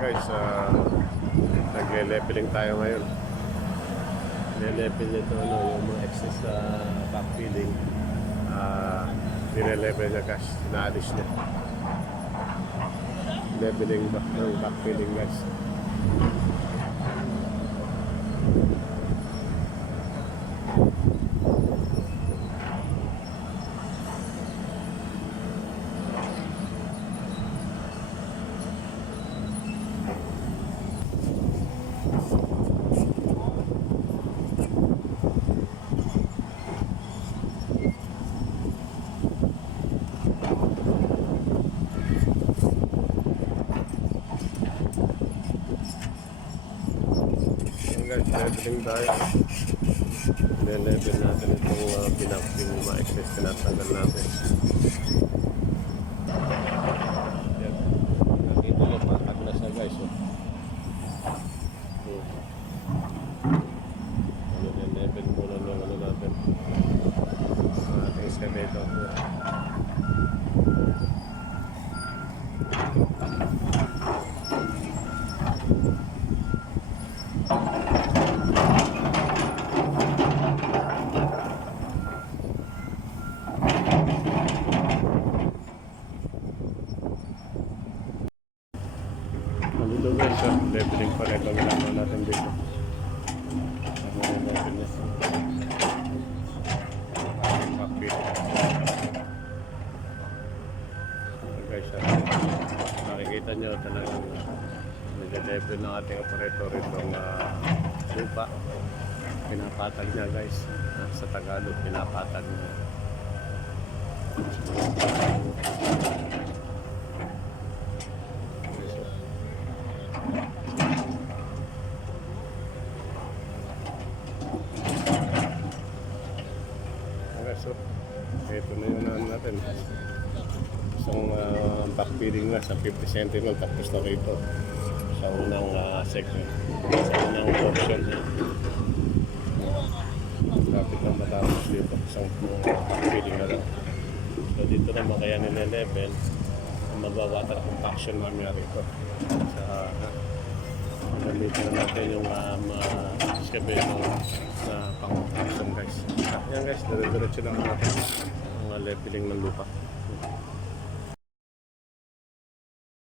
Guys, nagle-leveling tayo ngayon. Nile-level nito yung mga excess na backfilling. Nile-level niya guys, inaalis niya. Leveling ng backfilling guys. Guys, leveling tayo. Level natin itong pinakting ma-excess tinatanggal natin. Yan. Nakita nyo, pakat na siya guys. Level muna ng natin. Ating excavator. Nandito guys, leveling pa rin ang ginagawa natin dito. Level niya. Backfilling. Guys, nakikita nyo talagang nag-level ng ating operator itong lupa. Pinapatag niya guys. Sa Tagalog, pinapatag niya. So, ito na yung ano natin. Isang backfilling na sa 50 cm tapos na rito sa unang section, sa unang portion. Kapit na matapos dito, isang backfilling na lang. So dito naman kaya nile-level magwa-water compaction mamaya rito. Sa gamitin na natin yung excavator na pang-compaction guys. Yan guys, dire-diretso lang natin ang leveling ng lupa.